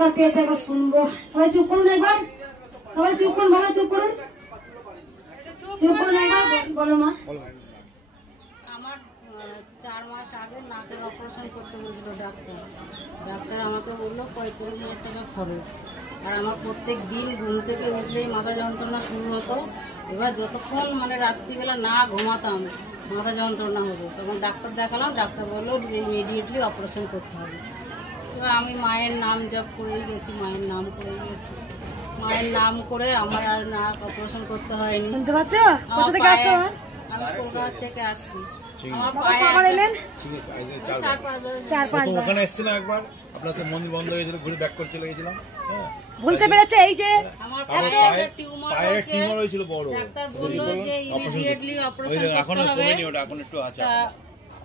চমৎকার পেয়েছে, একবার শুনবো। সবাই চুপ করুন একবার, সবাই চুপ করুন, বাবা চুপ করুন, চুপ করুন একবার। বলো মা। আমার 4 মাস আগে নাকের অপারেশন করতে বলেছিল ডাক্তার আমাকে বললো 35,000 টাকা খরচ। আর আমার প্রত্যেক দিন ঘুম থেকে উঠলেই মাথা যন্ত্রণা শুরু হতো। এবার যতক্ষণ মানে রাত্রিবেলা না ঘুমাতাম মাথা যন্ত্রণা হতো, তখন ডাক্তার দেখালাম, ডাক্তার বললো যে ইমিডিয়েটলি অপারেশন করতে হবে। এবার আমি মায়ের নাম জপ করেই গেছি, মায়ের নাম করে আমার আর নাক অপারেশন করতে হয়নি। শুনতে পাচ্ছ? কোথা থেকে আসছো? আমি কলকাতা থেকে আসছি। আমার কখন এলেন? 4-5 ওখানে এসেছিলাম একবার, আপনার তো মন্দির বন্ধ হয়েছিল, ঘুরে ব্যাক করে চলে গেছিলাম। বলতে পেরেছে এই যে আমার পায়ে টিউমার হয়েছিল বড়, ডাক্তার বললো যে ইমিডিয়েটলি অপারেশন করতে হবে। এখন একটু আছে।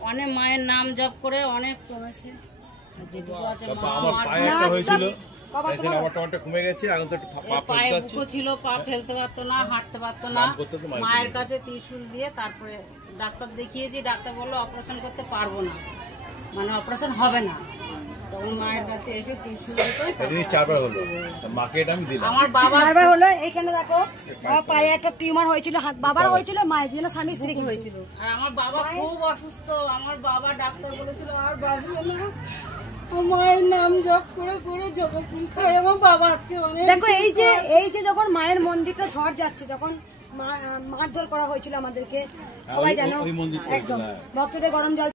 অনেক মায়ের নাম জপ করে অনেক কমেছে। যেটুকু আছে আমার পায়ে একটা হয়েছিল, আমারটা কমে গেছে। এখন তো একটু পায়ে বুকো ছিল, পা ফেলতে পারতো না, হাঁটতে পারতো না। মায়ের কাছে ত্রিশূল দিয়ে তারপরে ডাক্তার দেখিয়েছি, ডাক্তার বললো অপারেশন করতে পারবো না, মানে অপারেশন হবে না। তখন মায়ের কাছে এসে ত্রিশূল দিয়ে 4বার হলো, মাকে এটা আমি দিলাম। আমার বাবা হলো এইখানে দেখো, আমার পায়ে একটা টিউমার হয়েছিল, হাত বাবার হয়েছিল, মায়ের জন্য স্বামী স্ত্রী হয়েছিল। আর আমার বাবা খুব অসুস্থ, আমার বাবা ডাক্তার বলেছিল আর বাঁচবে না। মায়ের নাম জপ করে করে জপফুল খাই আমার বাবা আজকে অনেক। দেখো এই যে যখন মায়ের মন্দিরটা ঝড় যাচ্ছে, যখন মারধর করা হয়েছিল আমাদেরকে, সবাই জানো, একদম ভক্তদের গরম জল